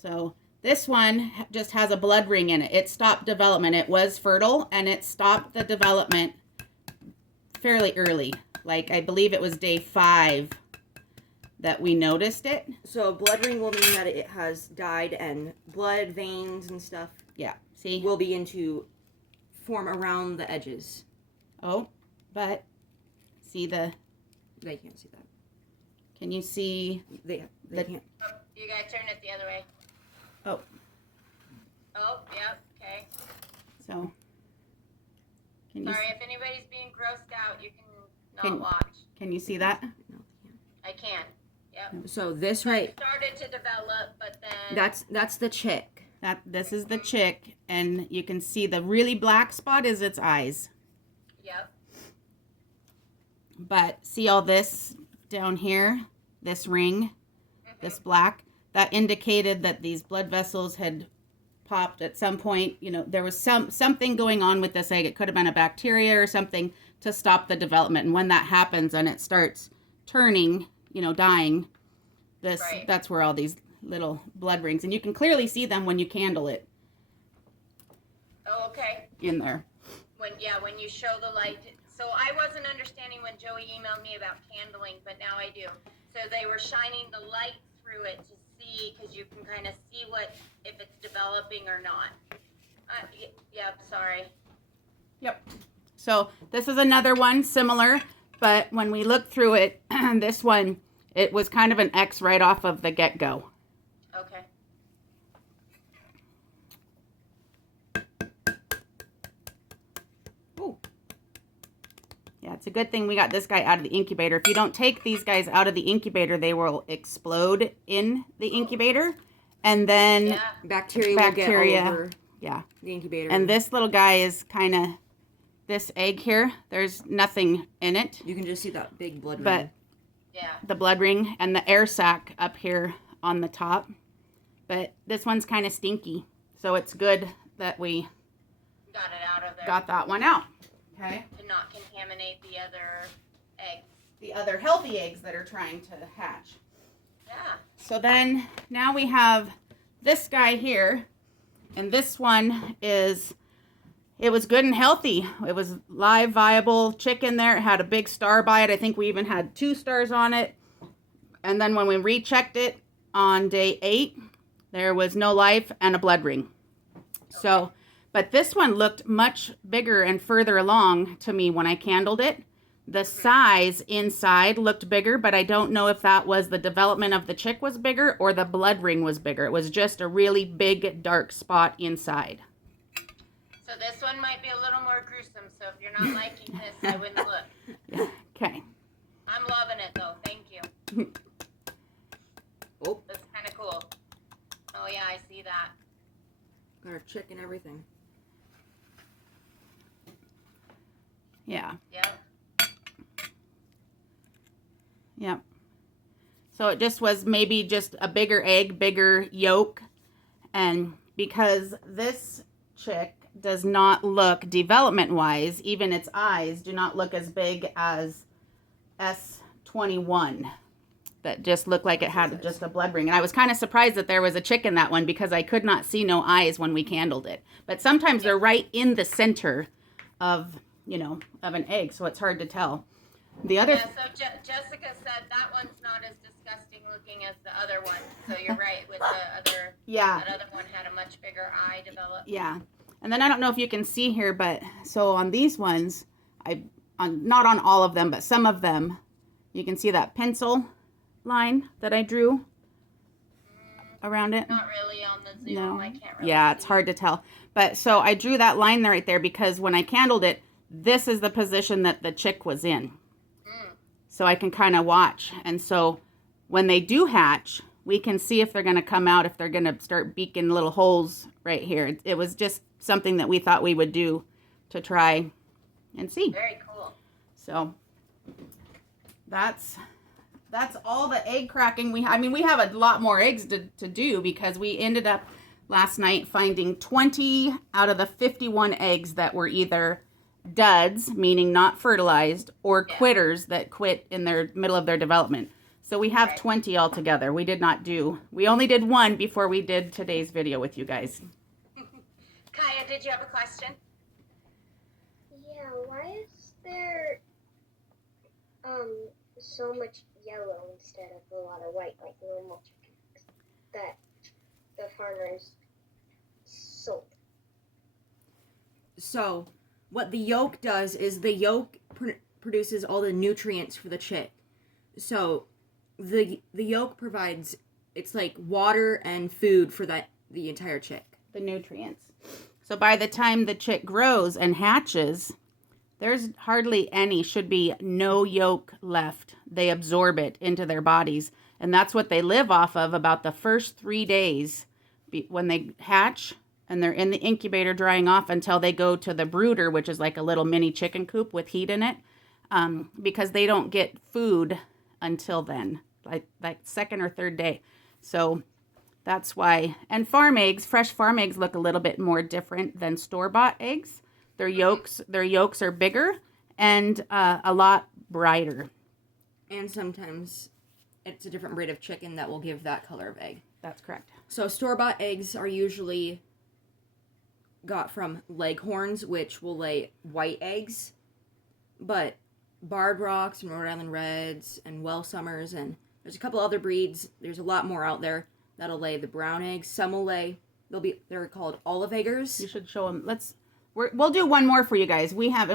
So this one just has a blood ring in it. It stopped development. It was fertile, and it stopped the development fairly early. Like, I believe it was day 5 that we noticed it. So a blood ring will mean that it has died, and blood veins and stuff. Yeah, see? Will begin to form around the edges. Oh, but see the... They can't see that. Can you see... They can't. Oh, you gotta turn it the other way. Oh. Oh, yep, okay. So... Sorry, if anybody's being grossed out, you can not watch. Can you see that? No, I can. Yep. So this right... It started to develop, but then... That's the chick. This is the chick, and you can see the really black spot is its eyes. Yep. But see all this down here, this ring, this black, that indicated that these blood vessels had popped at some point. You know, there was something going on with this egg. It could have been a bacteria or something to stop the development. And when that happens and it starts turning, you know, dying, that's where all these little blood rings, and you can clearly see them when you candle it. Oh, okay. In there. When you show the light. So I wasn't understanding when Joey emailed me about candling, but now I do. So they were shining the light through it to see, because you can kind of see if it's developing or not. Yep, sorry. Yep. So this is another one similar, but when we look through it, this one, it was kind of an X right off of the get-go. Okay. Ooh. Yeah, it's a good thing we got this guy out of the incubator. If you don't take these guys out of the incubator, they will explode in the incubator, and then bacteria will get all over the incubator. And this little guy is kind of, this egg here, there's nothing in it. You can just see that big blood ring. But the blood ring and the air sac up here on the top. But this one's kind of stinky, so it's good that we got it out of there. Got that one out. Okay. To not contaminate the other eggs. The other healthy eggs that are trying to hatch. Yeah. So then now we have this guy here, and this one is, it was good and healthy. It was live, viable chicken there. It had a big star by it. I think we even had 2 stars on it. And then when we rechecked it on day 8, there was no life and a blood ring. So, but this one looked much bigger and further along to me when I candled it. The size inside looked bigger, but I don't know if that was the development of the chick was bigger or the blood ring was bigger. It was just a really big dark spot inside. So this one might be a little more gruesome, so if you're not liking this, I wouldn't look. Yeah. Okay. I'm loving it though, thank you. Oh. That's kind of cool. Oh yeah, I see that. Got our chick and everything. Yeah. Yep. Yep. So it just was maybe just a bigger egg, bigger yolk. And because this chick does not look development-wise, even its eyes do not look as big as S21. That just looked like it had just a blood ring. And I was kind of surprised that there was a chick in that one because I could not see no eyes when we candled it. But sometimes they're right in the center of, you know, of an egg, so it's hard to tell. The other... Yeah, so Jessica said that one's not as disgusting looking as the other one. So you're right with the other... Yeah. That other one had a much bigger eye developed. Yeah. And then I don't know if you can see here, but so on these ones, not on all of them, but some of them, you can see that pencil line that I drew around it. Not really on the Zoom. No. I can't really Yeah, it's see. hard to tell. But so I drew that line right there because when I candled it, this is the position that the chick was in. So I can kind of watch. And so when they do hatch, we can see if they're going to come out, if they're going to start beaking little holes right here. It was just something that we thought we would do to try and see. Very cool. So that's all the egg cracking we have. I mean, we have a lot more eggs to do because we ended up last night finding 20 out of the 51 eggs that were either duds, meaning not fertilized, or quitters that quit in their middle of their development. So we have Okay. 20 altogether. We only did one before we did today's video with you guys. Kaya, did you have a question? Yeah, why is there so much yellow instead of a lot of white like normal chickens that the farmers sold? So, what the yolk does is the yolk produces all the nutrients for the chick. So, the yolk provides, it's like water and food for the entire chick. The nutrients. So by the time the chick grows and hatches, there's hardly any, should be no yolk left. They absorb it into their bodies. And that's what they live off of about the first 3 days when they hatch and they're in the incubator drying off until they go to the brooder, which is like a little mini chicken coop with heat in it, because they don't get food until then, like second or third day. So that's why. And farm eggs, fresh farm eggs look a little bit more different than store-bought eggs. Their yolks are bigger and a lot brighter. And sometimes it's a different breed of chicken that will give that color of egg. That's correct. So store-bought eggs are usually got from leghorns, which will lay white eggs. But Barred Rocks and Rhode Island Reds and Wellsummers, and there's a couple other breeds. There's a lot more out there that'll lay the brown eggs. Some will lay, they're called olive eggers. You should show them. We'll do one more for you guys. We have